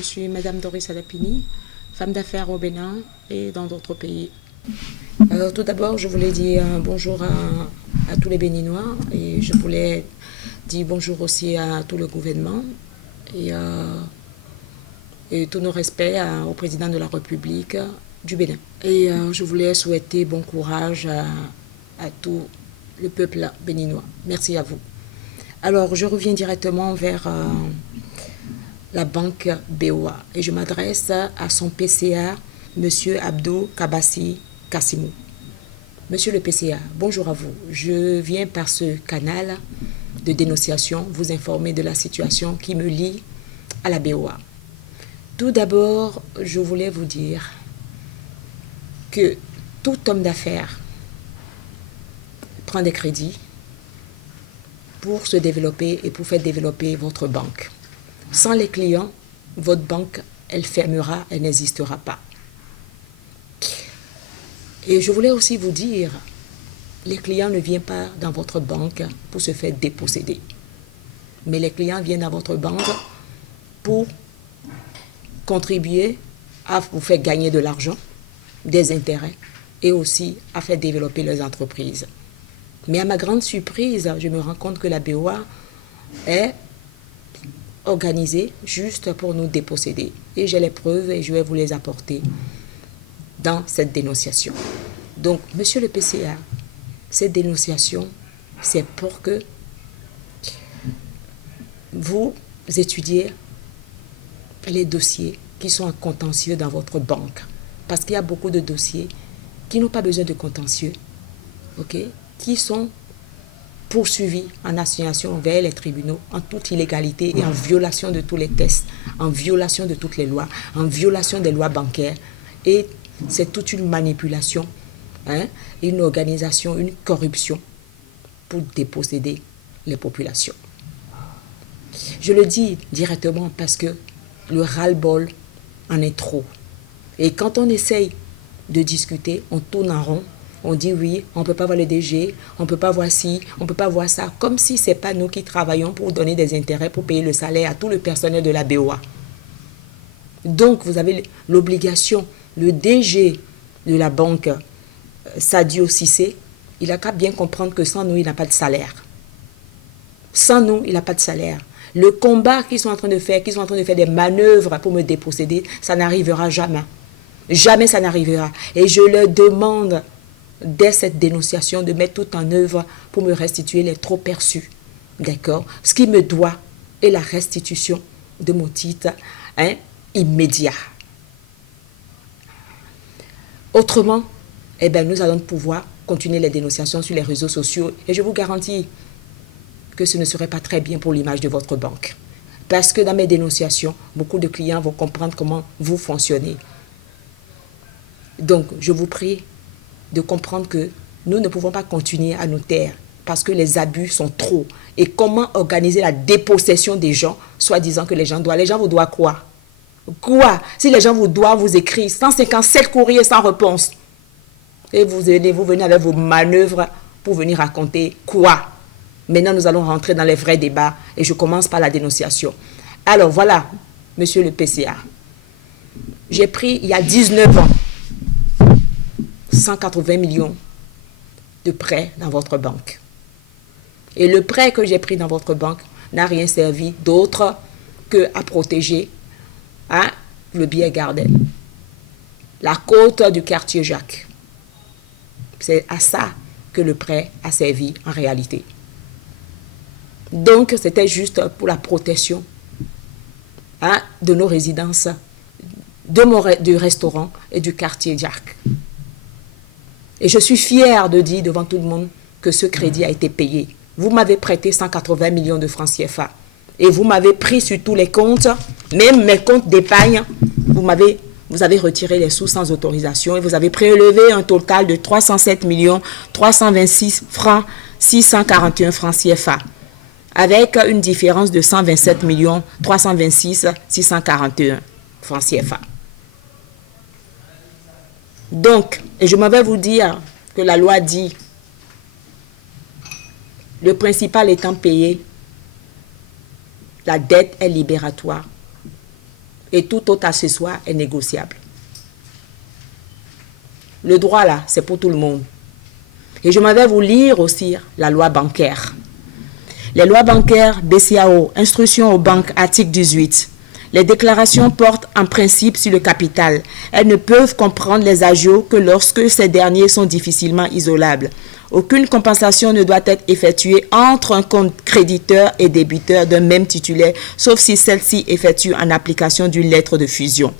je suis Madame Doris Alapini, femme d'affaires au Bénin et dans d'autres pays. Alors, tout d'abord, je voulais dire bonjour à tous les Béninois et je voulais dire bonjour aussi à tout le gouvernement et tous nos respects au président de la République du Bénin. Et je voulais souhaiter bon courage à tout le peuple béninois. Merci à vous. Alors, je reviens directement vers la banque BOA et je m'adresse à son PCA, M. Abdou Kabassi Kassimou. Monsieur le PCA, bonjour à vous. Je viens par ce canal de dénonciation vous informer de la situation qui me lie à la BOA. Tout d'abord, je voulais vous dire que tout homme d'affaires prend des crédits pour se développer et pour faire développer votre banque. Sans les clients, votre banque, elle fermera, elle n'existera pas. Et je voulais aussi vous dire, les clients ne viennent pas dans votre banque pour se faire déposséder. Mais les clients viennent dans votre banque pour contribuer à vous faire gagner de l'argent, des intérêts et aussi à faire développer leurs entreprises. Mais à ma grande surprise, je me rends compte que la BOA est organisée juste pour nous déposséder. Et j'ai les preuves et je vais vous les apporter dans cette dénonciation. Donc, monsieur le PCA, cette dénonciation, c'est pour que vous étudiez les dossiers qui sont en contentieux dans votre banque. Parce qu'il y a beaucoup de dossiers qui n'ont pas besoin de contentieux, qui sont poursuivis en assignation vers les tribunaux en toute illégalité et en violation de tous les tests, en violation de toutes les lois, en violation des lois bancaires. Et c'est toute une manipulation, une organisation, une corruption pour déposséder les populations. Je le dis directement parce que le ras-le-bol en est trop. Et quand on essaye de discuter, on tourne en rond. On dit oui, on ne peut pas voir le DG, on ne peut pas voir ci, on ne peut pas voir ça. Comme si ce n'est pas nous qui travaillons pour donner des intérêts, pour payer le salaire à tout le personnel de la BOA. Donc, vous avez l'obligation, le DG de la banque, Sadio Cissé, il a qu'à bien comprendre que sans nous, il n'a pas de salaire. Sans nous, il n'a pas de salaire. Le combat qu'ils sont en train de faire, des manœuvres pour me déposséder, ça n'arrivera jamais. Jamais ça n'arrivera. Et je leur demande, dès cette dénonciation, de mettre tout en œuvre pour me restituer les trop perçus. D'accord? Ce qui me doit est la restitution de mon titre immédiat. Autrement, nous allons pouvoir continuer les dénonciations sur les réseaux sociaux et je vous garantis que ce ne serait pas très bien pour l'image de votre banque. Parce que dans mes dénonciations, beaucoup de clients vont comprendre comment vous fonctionnez. Donc, je vous prie de comprendre que nous ne pouvons pas continuer à nous taire parce que les abus sont trop. Et comment organiser la dépossession des gens, soi-disant que les gens doivent. Les gens vous doivent quoi? Quoi? Si les gens vous doivent, vous écrivent 157 courriers sans réponse. Et vous venez avec vos manœuvres pour venir raconter quoi? Maintenant, nous allons rentrer dans les vrais débats et je commence par la dénonciation. Alors, voilà, monsieur le PCA. J'ai pris, il y a 19 ans, 180 millions de prêts dans votre banque. Et le prêt que j'ai pris dans votre banque n'a rien servi d'autre qu'à protéger le Bière Garden, la côte du quartier Jacques. C'est à ça que le prêt a servi en réalité. Donc, c'était juste pour la protection de nos résidences, du restaurant et du quartier Jacques. Et je suis fière de dire devant tout le monde que ce crédit a été payé. Vous m'avez prêté 180 millions de francs CFA. Et vous m'avez pris sur tous les comptes, même mes comptes d'épargne, vous avez retiré les sous sans autorisation et vous avez prélevé un total de 307 326 641 francs CFA. Avec une différence de 127 326 641 francs CFA. Donc, et je m'en vais vous dire que la loi dit, le principal étant payé, la dette est libératoire. Et tout autre accessoire est négociable. Le droit, là, c'est pour tout le monde. Et je m'en vais vous lire aussi la loi bancaire. Les lois bancaires, BCAO, instruction aux banques, article 18. Les déclarations portent en principe sur le capital. Elles ne peuvent comprendre les ajouts que lorsque ces derniers sont difficilement isolables. Aucune compensation ne doit être effectuée entre un compte créditeur et débiteur d'un même titulaire, sauf si celle-ci effectue en application d'une lettre de fusion.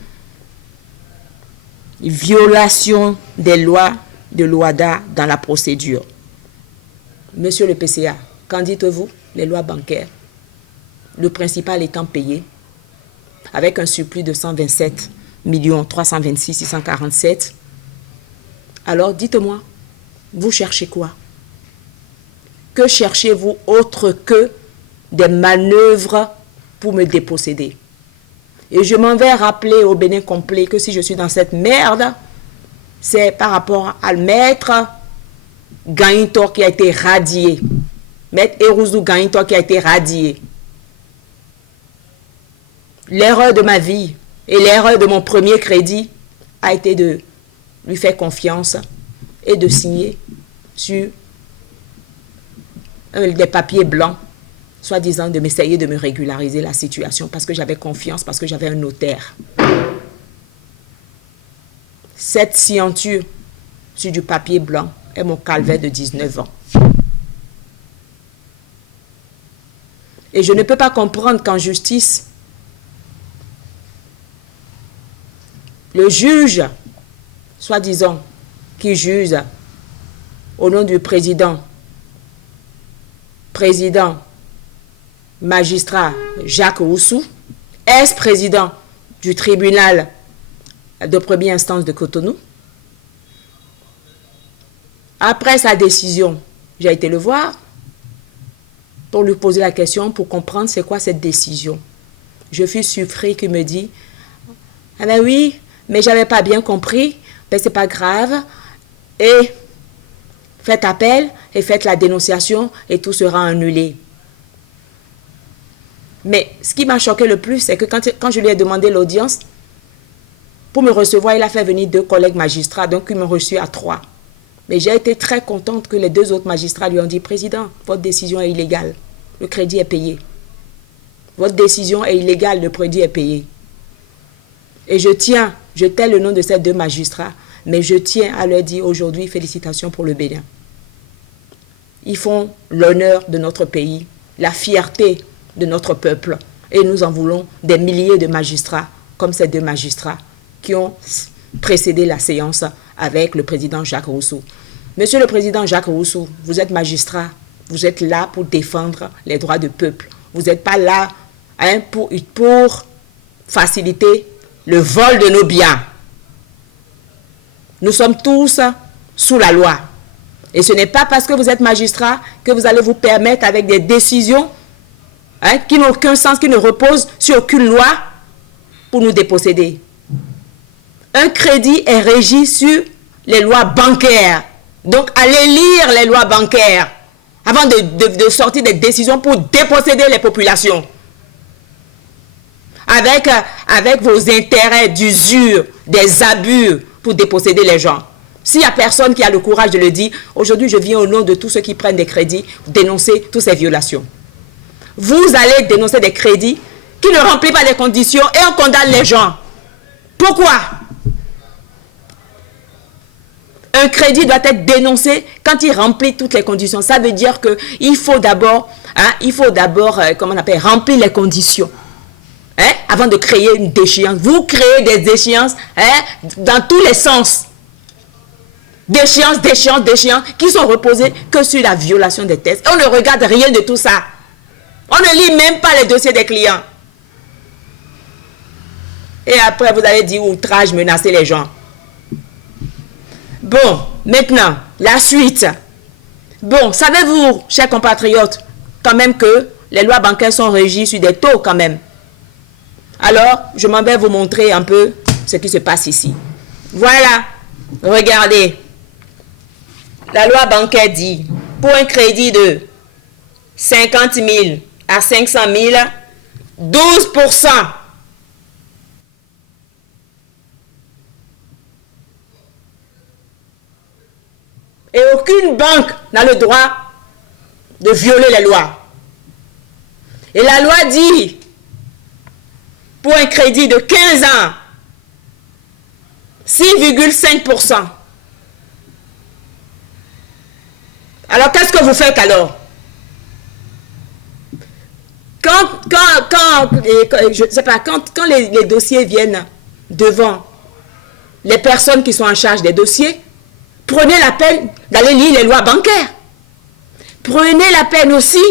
Violation des lois de l'OHADA dans la procédure. Monsieur le PCA, qu'en dites-vous? Les lois bancaires, le principal étant payé, avec un surplus de 127 326 647. Alors, dites-moi, vous cherchez quoi? Que cherchez-vous autre que des manœuvres pour me déposséder? Et je m'en vais rappeler au Bénin complet que si je suis dans cette merde, c'est par rapport à maître Gaïnto qui a été radié. Maître Erouzou Gaïnto qui a été radié. L'erreur de ma vie et l'erreur de mon premier crédit a été de lui faire confiance et de signer sur des papiers blancs, soi-disant de m'essayer de me régulariser la situation parce que j'avais confiance, parce que j'avais un notaire. Cette signature sur du papier blanc est mon calvaire de 19 ans. Et je ne peux pas comprendre qu'en justice, le juge, soi-disant, qui juge au nom du président, magistrat Jacques Roussou, ex-président du tribunal de première instance de Cotonou. Après sa décision, j'ai été le voir pour lui poser la question, pour comprendre c'est quoi cette décision. Je fus surpris qu'il me dit, ah ben oui, mais j'avais pas bien compris, ben c'est pas grave, et faites appel et faites la dénonciation et tout sera annulé. Mais ce qui m'a choqué le plus, c'est que quand je lui ai demandé l'audience, pour me recevoir, il a fait venir 2 collègues magistrats, donc ils m'ont reçu à 3. Mais j'ai été très contente que les 2 autres magistrats lui ont dit, Président, votre décision est illégale, le crédit est payé. Votre décision est illégale, le crédit est payé. Et je tais le nom de ces 2 magistrats, mais je tiens à leur dire aujourd'hui, félicitations pour le Bénin. Ils font l'honneur de notre pays, la fierté de notre peuple. Et nous en voulons des milliers de magistrats, comme ces 2 magistrats qui ont précédé la séance avec le président Jacques Roussou. Monsieur le président Jacques Roussou, vous êtes magistrat, vous êtes là pour défendre les droits du peuple. Vous n'êtes pas là pour faciliter le vol de nos biens. Nous sommes tous sous la loi. Et ce n'est pas parce que vous êtes magistrat que vous allez vous permettre avec des décisions qui n'ont aucun sens, qui ne reposent sur aucune loi pour nous déposséder. Un crédit est régi sur les lois bancaires. Donc, allez lire les lois bancaires avant de sortir des décisions pour déposséder les populations. Avec vos intérêts d'usure, des abus pour déposséder les gens. S'il n'y a personne qui a le courage de le dire, aujourd'hui je viens au nom de tous ceux qui prennent des crédits dénoncer toutes ces violations. Vous allez dénoncer des crédits qui ne remplissent pas les conditions et on condamne les gens. Pourquoi? Un crédit doit être dénoncé quand il remplit toutes les conditions. Ça veut dire qu'il faut d'abord, comment on appelle, remplir les conditions. Avant de créer une déchéance. Vous créez des déchéances dans tous les sens. Déchéances, qui sont reposées que sur la violation des textes. On ne regarde rien de tout ça. On ne lit même pas les dossiers des clients. Et après, vous allez dire outrage, menacer les gens. Bon, maintenant, la suite. Bon, savez-vous, chers compatriotes, quand même que les lois bancaires sont régies sur des taux quand même. Alors, je m'en vais vous montrer un peu ce qui se passe ici. Voilà, regardez. La loi bancaire dit, pour un crédit de 50 000 à 500 000, 12% Et aucune banque n'a le droit de violer les lois. Et la loi dit, pour un crédit de 15 ans, 6,5%. Alors, qu'est-ce que vous faites alors? Je sais pas, quand les dossiers viennent devant les personnes qui sont en charge des dossiers, prenez la peine d'aller lire les lois bancaires. Prenez la peine aussi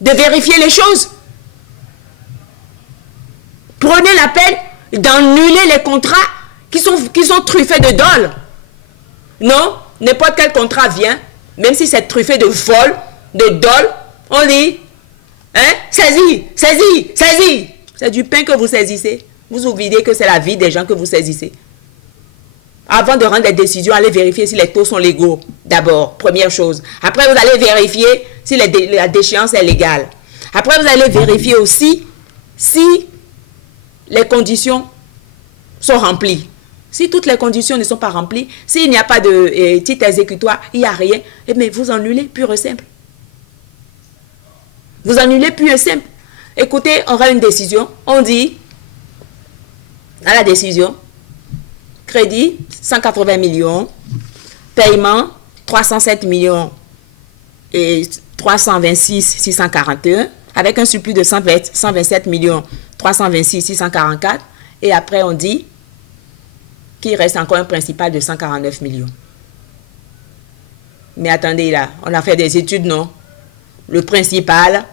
de vérifier les choses. Prenez la peine d'annuler les contrats qui sont truffés de dol. Non, n'importe quel contrat vient, même si c'est truffé de vol, de dol, on dit, hein, saisis, saisis, saisis. C'est du pain que vous saisissez. Vous oubliez que c'est la vie des gens que vous saisissez. Avant de rendre des décisions, allez vérifier si les taux sont légaux. D'abord, première chose. Après, vous allez vérifier si la déchéance est légale. Après, vous allez vérifier aussi si les conditions sont remplies. Si toutes les conditions ne sont pas remplies, s'il n'y a pas de titre exécutoire, il n'y a rien, mais vous annulez pur et simple. Vous annulez pur et simple. Écoutez, on aura une décision. On dit, à la décision, crédit 180 millions, paiement 307 millions et 326 641, avec un surplus de 127 millions 326 644, et après on dit qu'il reste encore un principal de 149 millions. Mais attendez là, on a fait des études, non? Le principal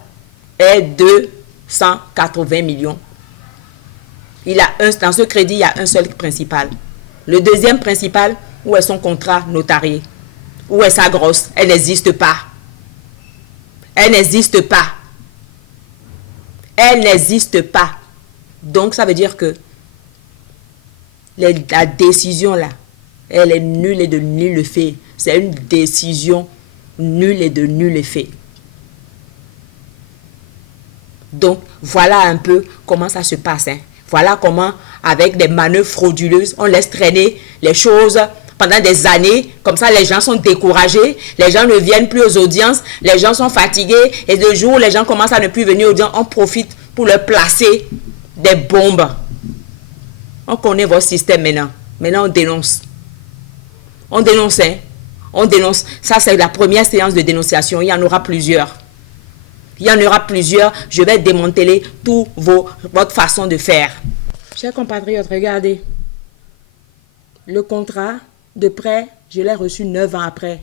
est de 180 millions. Dans ce crédit, il y a un seul principal. Le deuxième principal, où est son contrat notarié? Où est sa grosse? Elle n'existe pas. Elle n'existe pas. Elle n'existe pas. Donc, ça veut dire que la décision là, elle est nulle et de nul effet. C'est une décision nulle et de nul effet. Donc, voilà un peu comment ça se passe. Hein. Voilà comment, avec des manœuvres frauduleuses, on laisse traîner les choses pendant des années. Comme ça, les gens sont découragés. Les gens ne viennent plus aux audiences. Les gens sont fatigués. Et le jour où les gens commencent à ne plus venir aux audiences, on profite pour leur placer des bombes. On connaît votre système maintenant. Maintenant, on dénonce. On dénonce, hein. On dénonce. Ça, c'est la première séance de dénonciation. Il y en aura plusieurs. Il y en aura plusieurs. Je vais démanteler toute votre façon de faire. Chers compatriotes, regardez. Le contrat de prêt, je l'ai reçu 9 ans après.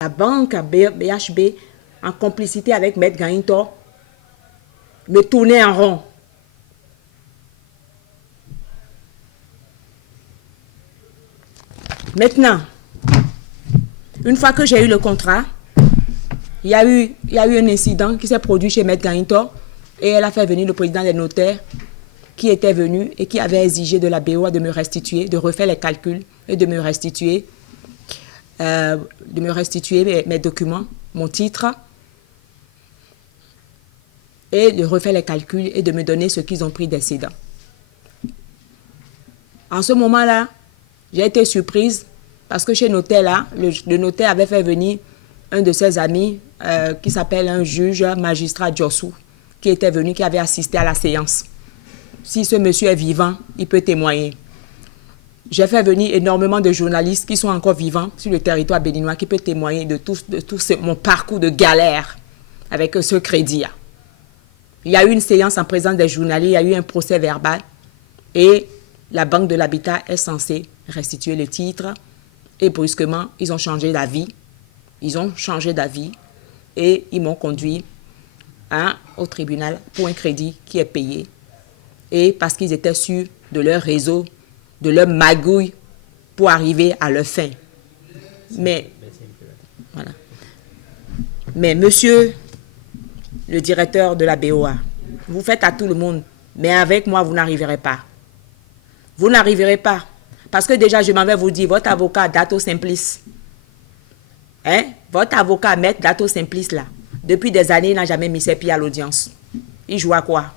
La banque BHB, en complicité avec Maître Gaintor, me tournait en rond. Maintenant, une fois que j'ai eu le contrat, il y a eu un incident qui s'est produit chez Maître Gaintor et elle a fait venir le président des notaires qui était venu et qui avait exigé de la BOA de me restituer, de refaire les calculs et de me restituer mes documents, mon titre, et de refaire les calculs et de me donner ce qu'ils ont pris d'excédent. En ce moment-là, j'ai été surprise parce que chez le notaire, là, le notaire avait fait venir un de ses amis qui s'appelle un juge magistrat Jossou, qui était venu, qui avait assisté à la séance. Si ce monsieur est vivant, il peut témoigner. J'ai fait venir énormément de journalistes qui sont encore vivants sur le territoire béninois, qui peuvent témoigner de tout mon parcours de galère avec ce crédit-là. Il y a eu une séance en présence des journalistes, il y a eu un procès verbal et la Banque de l'Habitat est censée restituer le titre et brusquement, ils ont changé d'avis. Ils ont changé d'avis et ils m'ont conduit au tribunal pour un crédit qui est payé. Et parce qu'ils étaient sûrs de leur réseau, de leur magouille pour arriver à leur fin. Mais, voilà. Mais monsieur le directeur de la BOA, vous faites à tout le monde, mais avec moi, vous n'arriverez pas. Vous n'arriverez pas. Parce que déjà, je m'en vais vous dire, votre avocat, Dato Simplice, hein? Votre avocat, Maître Dato Simplice, là, depuis des années, il n'a jamais mis ses pieds à l'audience. Il joue à quoi?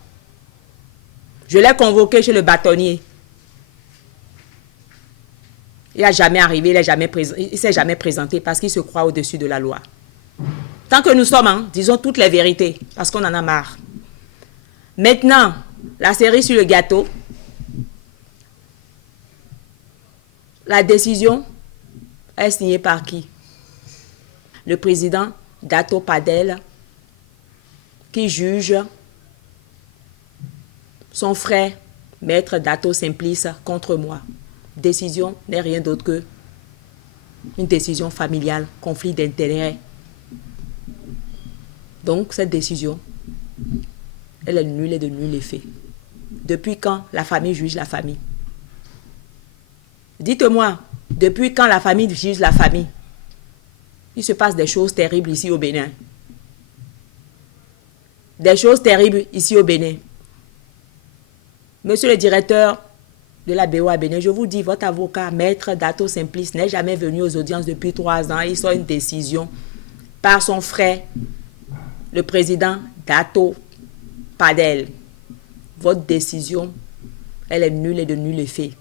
Je l'ai convoqué chez le bâtonnier. Il n'a jamais arrivé, il ne s'est jamais présenté parce qu'il se croit au-dessus de la loi. Tant que nous sommes, hein, disons toutes les vérités, parce qu'on en a marre. Maintenant, la cerise sur le gâteau. La décision est signée par qui? Le président Dato Padel, qui juge son frère, maître Dato Simplice, contre moi. Décision n'est rien d'autre que une décision familiale, conflit d'intérêts. Donc, cette décision, elle est nulle et de nul effet. Depuis quand la famille juge la famille? Dites-moi, depuis quand la famille juge la famille? Il se passe des choses terribles ici au Bénin. Des choses terribles ici au Bénin. Monsieur le directeur de la BOA Bénin, je vous dis, votre avocat, maître Dato Simplice, n'est jamais venu aux audiences depuis 3 ans. Il sort une décision par son frère, le président Dato Padel. Votre décision, elle est nulle et de nul effet.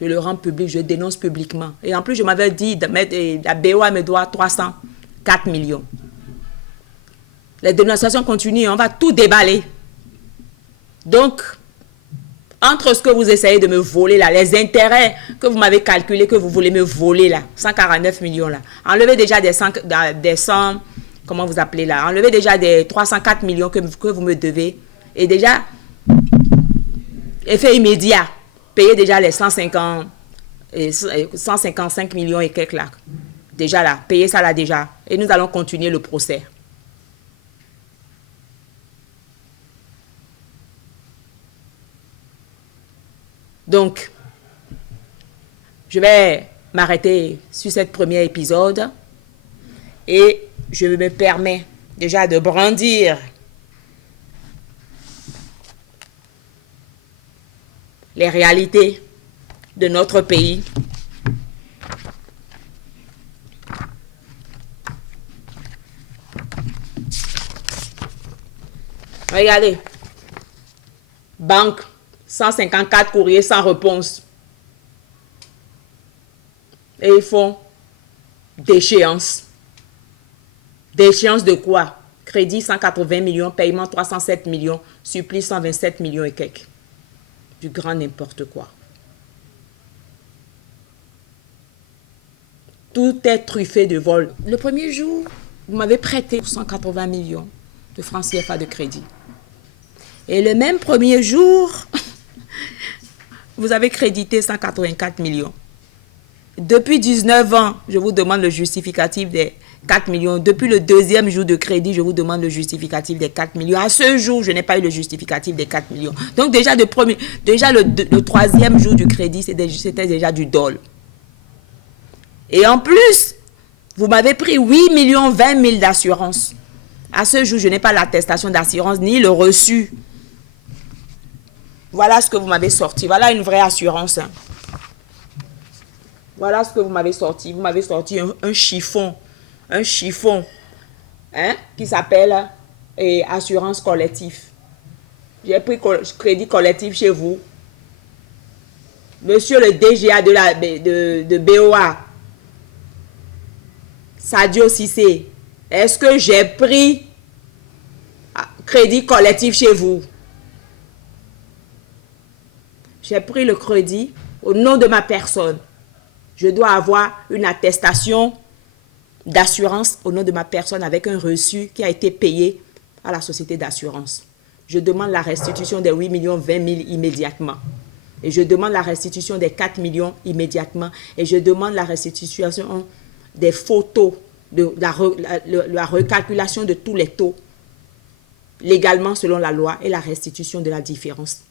Je le rends public, je dénonce publiquement. Et en plus, je m'avais dit, la BOA me doit 304 millions. Les dénonciations continuent, on va tout déballer. Donc, entre ce que vous essayez de me voler là, les intérêts que vous m'avez calculés, que vous voulez me voler là, 149 millions là, enlevez déjà des 100, comment vous appelez là, enlevez déjà des 304 millions que vous me devez, et déjà, effet immédiat, payez déjà les 155 millions et quelques là, déjà là, payez ça là déjà, et nous allons continuer le procès. Donc, je vais m'arrêter sur ce premier épisode et je me permets déjà de brandir les réalités de notre pays. Regardez, banque. 154 courriers sans réponse. Et ils font déchéance. Déchéance de quoi? Crédit 180 millions, paiement 307 millions, supplice 127 millions et quelques. Du grand n'importe quoi. Tout est truffé de vol. Le premier jour, vous m'avez prêté 180 millions de francs CFA de crédit. Et le même premier jour, vous avez crédité 184 millions. Depuis 19 ans, je vous demande le justificatif des 4 millions. Depuis le deuxième jour de crédit, je vous demande le justificatif des 4 millions. À ce jour, je n'ai pas eu le justificatif des 4 millions. Donc déjà, le troisième jour du crédit, c'était déjà du dol. Et en plus, vous m'avez pris 8 millions 20 000 d'assurance. À ce jour, je n'ai pas l'attestation d'assurance ni le reçu. Voilà ce que vous m'avez sorti. Voilà une vraie assurance. Voilà ce que vous m'avez sorti. Vous m'avez sorti un chiffon. Un chiffon. Hein, qui s'appelle assurance collective. J'ai pris crédit collectif chez vous. Monsieur le DGA de BOA. Sadio Cissé. Est-ce que j'ai pris crédit collectif chez vous? J'ai pris le crédit au nom de ma personne. Je dois avoir une attestation d'assurance au nom de ma personne avec un reçu qui a été payé à la société d'assurance. Je demande la restitution des 8 millions 20 000 immédiatement. Et je demande la restitution des 4 millions immédiatement. Et je demande la restitution des photos, de la recalculation de tous les taux légalement selon la loi et la restitution de la différence.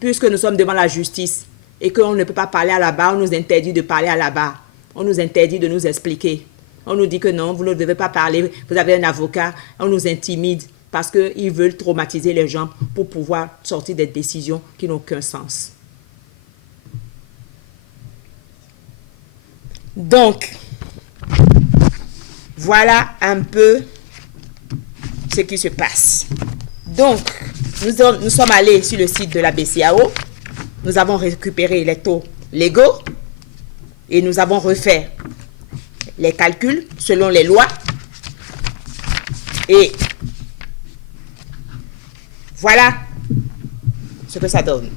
Puisque nous sommes devant la justice et qu'on ne peut pas parler à la barre, on nous interdit de parler à la barre. On nous interdit de nous expliquer. On nous dit que non, vous ne devez pas parler, vous avez un avocat. On nous intimide parce qu'ils veulent traumatiser les gens pour pouvoir sortir des décisions qui n'ont aucun sens. Donc, Voilà un peu ce qui se passe. Donc, nous sommes allés sur le site de la BCEAO. Nous avons récupéré les taux légaux et nous avons refait les calculs selon les lois. Et voilà ce que ça donne.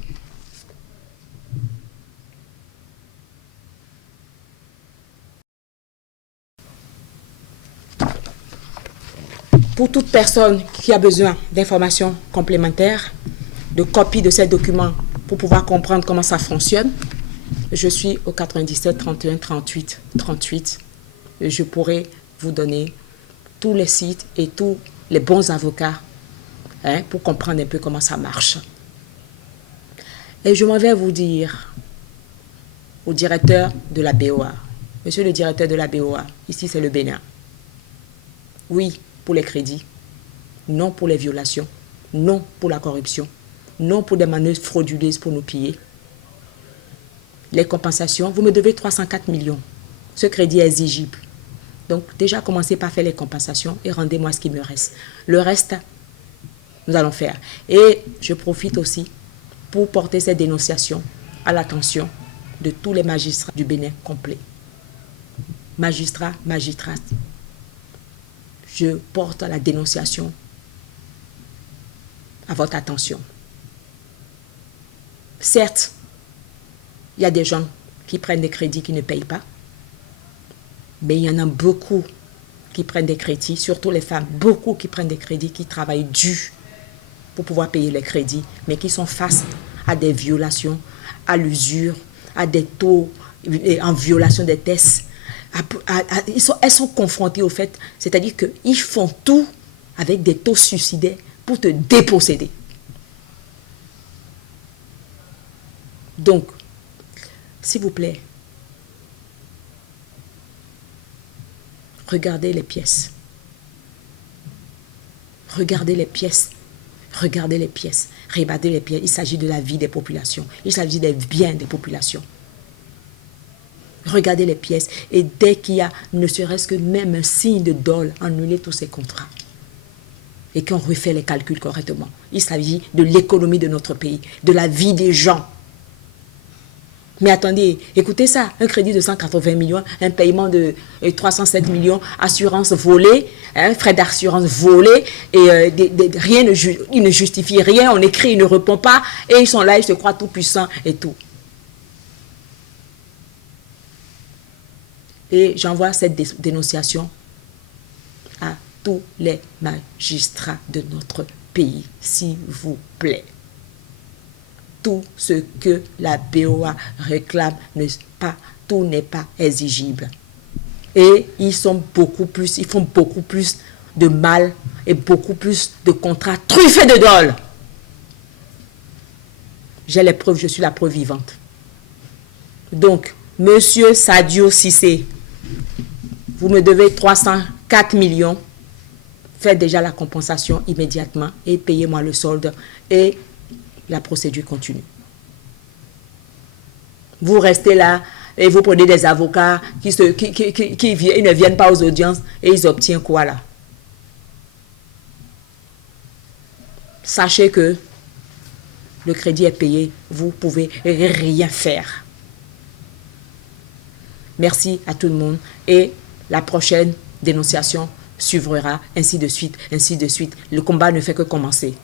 Pour toute personne qui a besoin d'informations complémentaires, de copies de ces documents pour pouvoir comprendre comment ça fonctionne, je suis au 97 31 38 38. Je pourrai vous donner tous les sites et tous les bons avocats pour comprendre un peu comment ça marche. Et je m'en vais vous dire au directeur de la BOA, monsieur le directeur de la BOA, ici c'est le Bénin. Oui, pour les crédits, non pour les violations, non pour la corruption, non pour des manœuvres frauduleuses pour nous piller. Les compensations, vous me devez 304 millions. Ce crédit est exigible. Donc déjà commencez par faire les compensations et rendez-moi ce qui me reste. Le reste, nous allons faire. Et je profite aussi pour porter ces dénonciations à l'attention de tous les magistrats du Bénin complet. Magistrats, magistrates. Je porte la dénonciation à votre attention. Certes, il y a des gens qui prennent des crédits qui ne payent pas, mais il y en a beaucoup qui prennent des crédits, surtout les femmes, beaucoup qui prennent des crédits, qui travaillent dur pour pouvoir payer les crédits, mais qui sont face à des violations, à l'usure, à des taux en violation des tests. Elles sont confrontées au fait, c'est-à-dire qu'ils font tout avec des taux suicidaires pour te déposséder. Donc, s'il vous plaît, regardez les pièces. Regardez les pièces. Regardez les pièces. Regardez les pièces. Il s'agit de la vie des populations. Il s'agit des biens des populations. Regardez les pièces et dès qu'il y a ne serait-ce que même un signe de dol, annulez tous ces contrats et qu'on refait les calculs correctement. Il s'agit de l'économie de notre pays, de la vie des gens. Mais attendez, écoutez ça, un crédit de 180 millions, un paiement de 307 millions, assurance volée, frais d'assurance volés, et rien ils ne justifient rien, on écrit, ils ne répondent pas, et ils sont là, ils se croient tout puissants et tout. Et j'envoie cette dénonciation à tous les magistrats de notre pays, s'il vous plaît. Tout ce que la BOA réclame, tout n'est pas exigible. Et ils font beaucoup plus de mal et beaucoup plus de contrats truffés de dol. J'ai les preuves, je suis la preuve vivante. Donc, monsieur Sadio Cissé, vous me devez 304 millions. Faites déjà la compensation immédiatement et payez-moi le solde et la procédure continue. Vous restez là et vous prenez des avocats qui ne viennent pas aux audiences et ils obtiennent quoi là? Sachez que le crédit est payé, vous pouvez rien faire. Merci à tout le monde et la prochaine dénonciation suivra, ainsi de suite, ainsi de suite. Le combat ne fait que commencer.